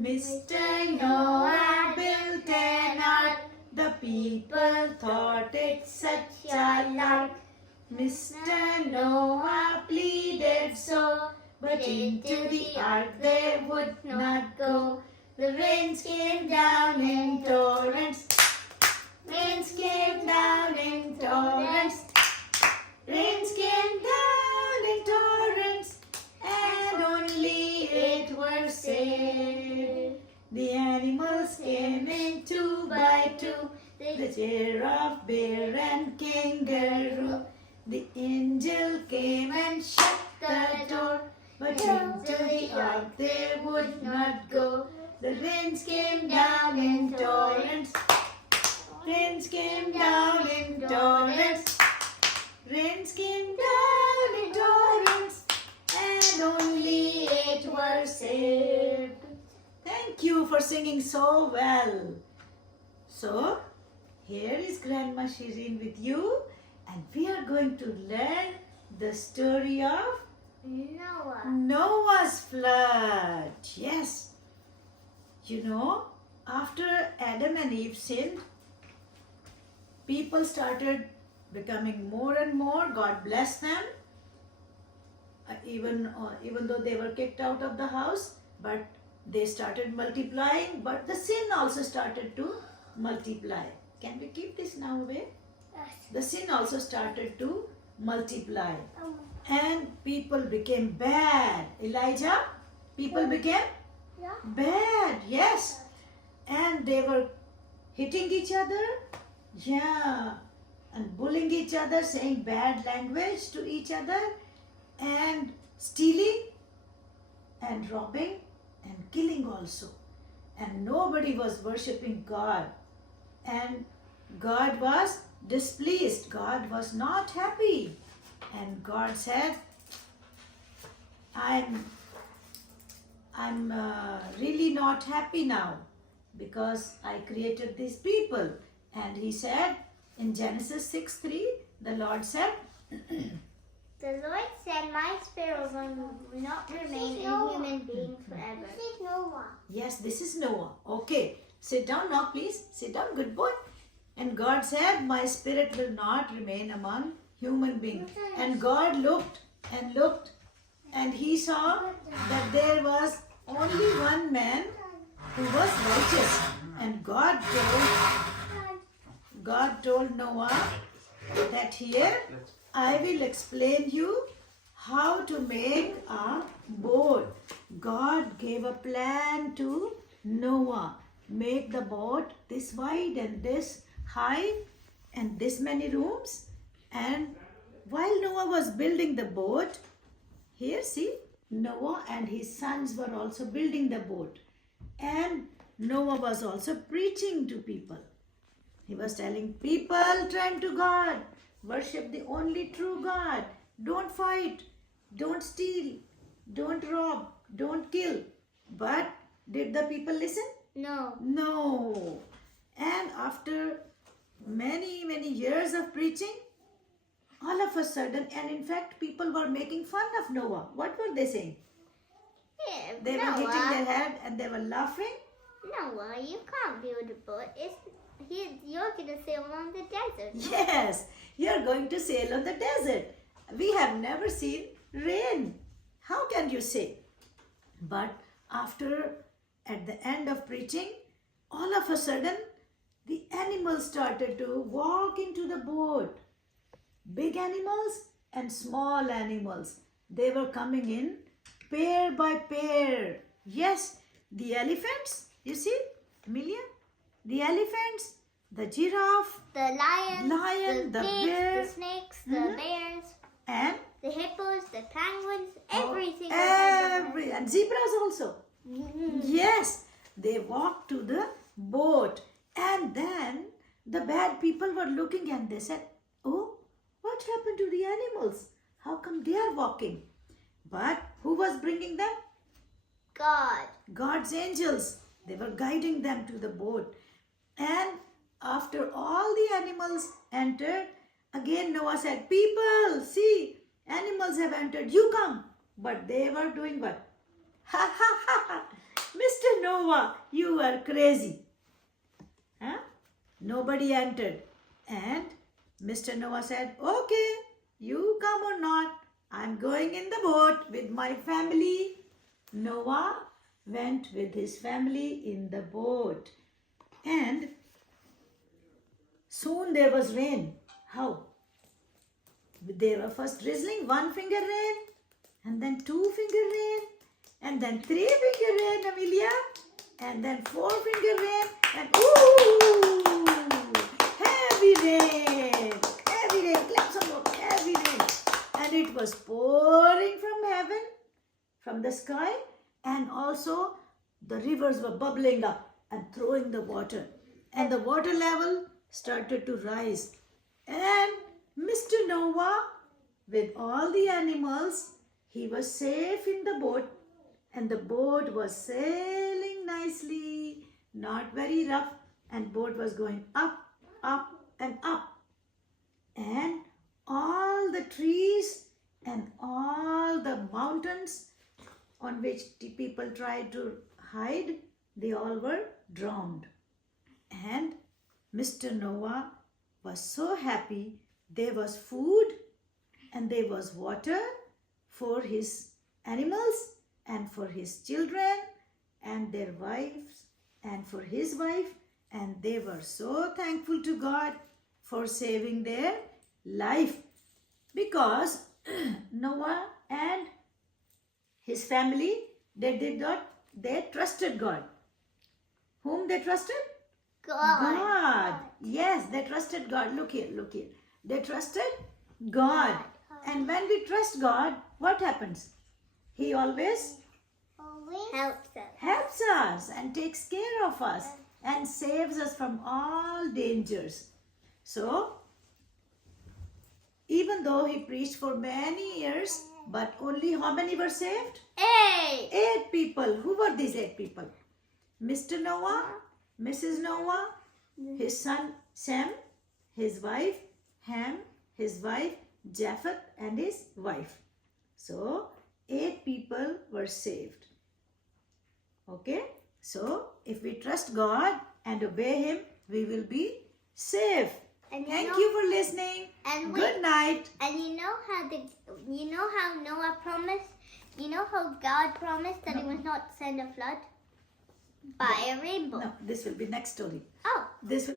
Mr. Noah built an ark. The people thought it such a lark. Mr. Noah pleaded so, but into the ark they would not go. The rains came down in torrents. Rains came down in torrents. Rains came down in torrents, and only 8 were saved. The animals came in 2 by 2, the giraffe, bear and kangaroo. The angel came and shut the door, but into the ark they would not go. The rains came down in torrents. Rains came down in torrents. Rains came down in torrents, and only 8 were saved. Thank you for singing so well. So, here is Grandma Shireen with you, and we are going to learn the story of Noah's flood. Yes. You know, after Adam and Eve sinned, people started becoming more and more. God blessed them, even though they were kicked out of the house, but they started multiplying. But the sin also started to multiply. Can we keep this now away? Yes. The sin also started to multiply, and people became bad. Elijah, people became bad. Yes, and they were hitting each other. Yeah. And bullying each other, saying bad language to each other, and stealing and robbing and killing also. And nobody was worshipping God. And God was displeased. God was not happy. And God said, I'm really not happy now because I created these people. And he said, in Genesis 6:3, the Lord said, The Lord said, my spirit will not remain in human being forever. This is Noah. Yes, this is Noah. Okay, sit down now, please. Sit down, good boy. And God said, my spirit will not remain among human beings. And God looked and looked, and he saw that there was only one man who was righteous. And God told Noah that here I will explain you how to make a boat. God gave a plan to Noah. Make the boat this wide and this high and this many rooms. And while Noah was building the boat, here see, Noah and his sons were also building the boat. And Noah was also preaching to people. He was telling people, turn to God, worship the only true God. Don't fight, don't steal, don't rob, don't kill. But did the people listen? No. No. And after many years of preaching, all of a sudden, and in fact, people were making fun of Noah. What were they saying? Yeah, they were hitting their head and they were laughing. Noah, you can't build a boat. You're going to sail on the desert. Yes, you're going to sail on the desert. We have never seen rain. How can you say? But at the end of preaching, all of a sudden, the animals started to walk into the boat. Big animals and small animals. They were coming in pair by pair. Yes, the elephants, you see, Amelia? The elephants, the giraffe, the lion, the pigs, bear, the snakes, the bears, and the hippos, the penguins, everything. And zebras also. Mm-hmm. Yes, they walked to the boat, and then the bad people were looking and they said, oh, what happened to the animals? How come they are walking? But who was bringing them? God. God's angels. They were guiding them to the boat. And after all the animals entered, again Noah said, people, see, animals have entered, you come. But they were doing what? Ha ha ha ha. Mr. Noah, you are crazy. Huh? Nobody entered. And Mr. Noah said, okay, you come or not, I'm going in the boat with my family. Noah went with his family in the boat. And soon there was rain. How? There were first drizzling, 1 finger rain, and then 2 finger rain, and then 3 finger rain, Amelia, and then 4 finger rain, and ooh, heavy rain, clap some more, heavy rain. And it was pouring from heaven, from the sky, and also the rivers were bubbling up and throwing the water. And the water level started to rise. And Mr. Noah, with all the animals, he was safe in the boat, and the boat was sailing nicely, not very rough, and boat was going up, up, and up. And all the trees and all the mountains on which the people tried to hide, they all were drowned. And Mr. Noah was so happy. There was food and there was water for his animals and for his children and their wives and for his wife, and they were so thankful to God for saving their life, because Noah and his family, they trusted God. Whom they trusted? God. Yes, they trusted God. Look here. They trusted God. And when we trust God, what happens? He always helps us and takes care of us and saves us from all dangers. So, even though he preached for many years, but only how many were saved? 8. 8 people. Who were these 8 people? Mr. Noah, Mrs. Noah, his son Shem, his wife Ham, his wife Japheth, and his wife. So 8 people were saved. Okay, so if we trust God and obey Him, we will be safe. And Thank you for listening. And good night. And you know how Noah promised? You know how God promised that He would not send a flood? By a rainbow. No, this will be next story. Oh. This will